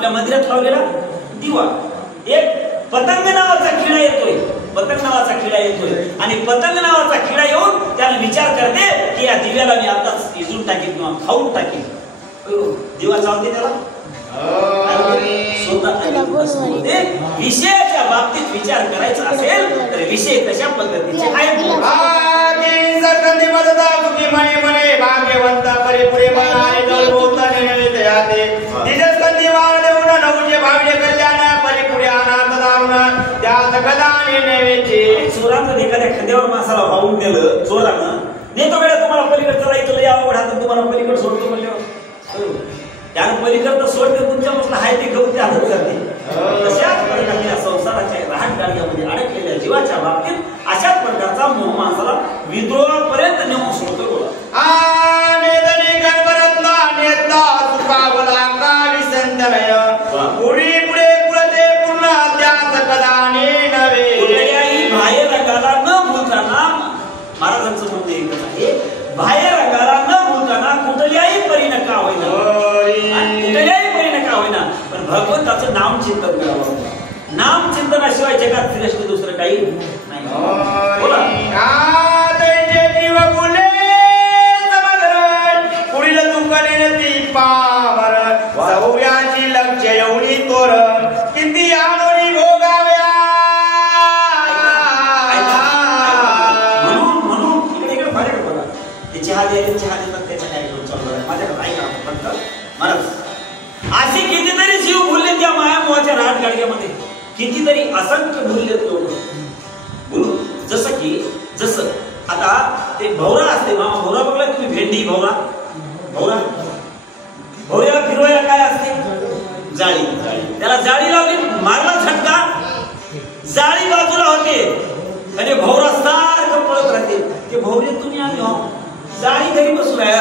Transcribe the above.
आपल्या मंदिरात लावलेला दिवा. एक पतंग नावाचा किडा येतोय, पतंग नावाचा किडा येतोय आणि पतंग नावाचा किडा येऊन त्याला विचार करते की या दिव्याला मी आताच इजून टाकीन किंवा खाऊन टाकीन. दिवा चालते त्याला विषयाच्या बाबतीत विचार करायचा असेल तर विषय कशा पद्धतीचे आहेत. भाग्यवंता परिपुरे मनाने गौरवताने नव्हे याते तिजस कंदी वाण देऊन नवजे भावजे कल्याण परिपुरे अनाथ दारुण त्या सकदाने नव्हेचे. चोरांचं एखाद्या खांद्यावर माणसाला वाहून नेलं चोरानं, नेतो वेळा तुम्हाला पलीकडे चलायचं लय आवड हातात तुम्हाला पलीकडे सोडतो म्हणल्यावर त्यानं पलीकडे सोडते तुमच्या मसला हाय ते गवते हातात करते. तशाच प्रकारच्या संसाराच्या राहट गाडग्यामध्ये अडकलेल्या जीवाच्या बाबतीत अशाच प्रकारचा मोह माणसाला विद्रोहापर्यंत नेऊन सोडतो. पुढे पुढे पुढे पूर्ण त्याच कदाने नव्हे. कुठल्याही बाह्य रंगाला न भूताना महाराजांचं म्हणणं एकच आहे, बाह्य रंगाला न भूताना कुठल्याही परिणय का होईना, कुठल्याही परिणय का होईना पण भगवंताचं नाम चिंतन करावं. नाम चिंतनाशिवाय जगात श्रेष्ठ दुसरं काही नाही. बोला जीव बोले पुढील दुकाने ती पावर सौर्याची लक्ष एवढी तोर किती आणोनी भोगाव्या. म्हणून इकडे फरक बघा. ते चहा देतात त्याच्या कार्यक्रम चालू आहे माझ्याकडे ऐका फक्त महाराज असे कितीतरी जीव बोलले त्या मायामोहाच्या राहट गाडग्यामध्ये, कितीतरी असंख्य मूल्य बोलू. जसं आता ते भौरा असते मामा, भौरा बघला तुम्ही, भेंडी भौरा, भौऱ्याला फिरवायला काय असते जाळी. त्याला जाळी लावली, मारला झटका, जाळी बाजूला होते आणि भौरा सारखं पळत राहते. ते भौरे तुम्ही आम्ही जाळी घरी बसून आहे.